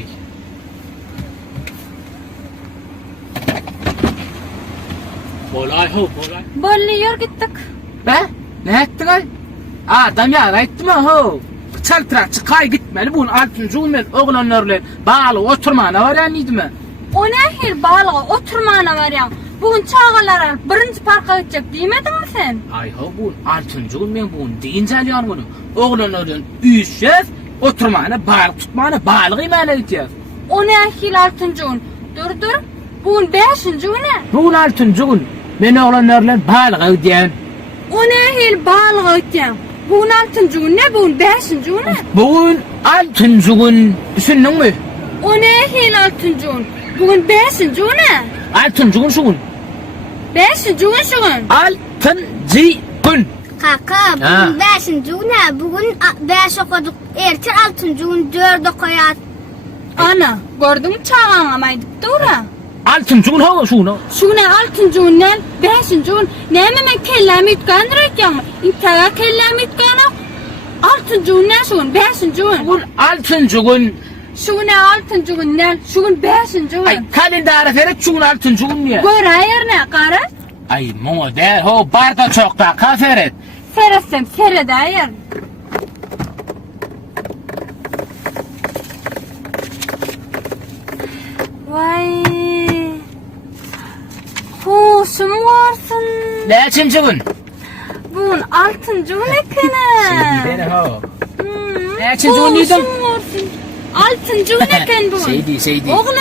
ki. Bolay ho, bolay. Bolliyor gittik. Be? Ne ettin ay? Adam ya, aytma ho. Çaltırak çıkay gitmeli bunun altıncı men oğlanlarla bağlı oturmana var ya nidime. O ne hil balığa oturmana var ya. Bugün çağalar alıp birinci parka gidecek demedin mi sen? Ay ho bunun altıncı men bunun deyince alyan bunu. Oğlanlarla üyüşeceğiz, oturmana, balık tutmana, balık imana gideceğiz. O ne hil altıncı gün? Dur. Bugün beşinci gün ne? Bugün altıncı gün. Men oğlanlarla balık gidiyen. O ne hil balığa gideceğim? Bugün altıncı gün ne? Bugün beşinci gün ne? Bugün altıncı gün. Düşündün mü? O ne hil altıncı gün? Bugün beşinci gün ne? Altıncı gün şu gün. Beşinci gün şu gün. Altıncı gün. Kaka Ha. bugün 5. ne? Bugün 5 okuduk. Ertir 6. gün 4 okuyat. Ana gördün mü çağanamaydık doğru. Altıncı gün hava şu ne? Şu ne altıncı gün ne? Beşinci gün ne mi men kellemi yutkandır etken İntağa kellemi yutkana altıncı gün ne şu gün? Beşinci gün. Bugün altıncı gün. Şu ne altıncı gün ne? Şu gün beşinci gün. Ay kalendara feret şu gün altıncı gün niye? Gör hayır ne karı? Ay model ho barda çok da kaferet. Seretsem serede hayır. Vay. Hoşum varsın. Neçinci gün? Bugün altıncı gün ekene. Beni ho. Hmm, Neçinci gün dedim? hoşum varsın. Altıncı gün eken bugün. Şeydi. Oğlum.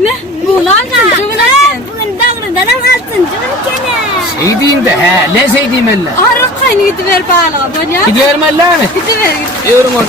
Ne? Bugün altıncı gün eken. Bugün doğrudan 6. gün kene. Şeydiğim de he. Ne şeydiğim elle? Arık kaynı gidiver bağla bana. Gidiyorum elle mi? Gidiver. Diyorum onu.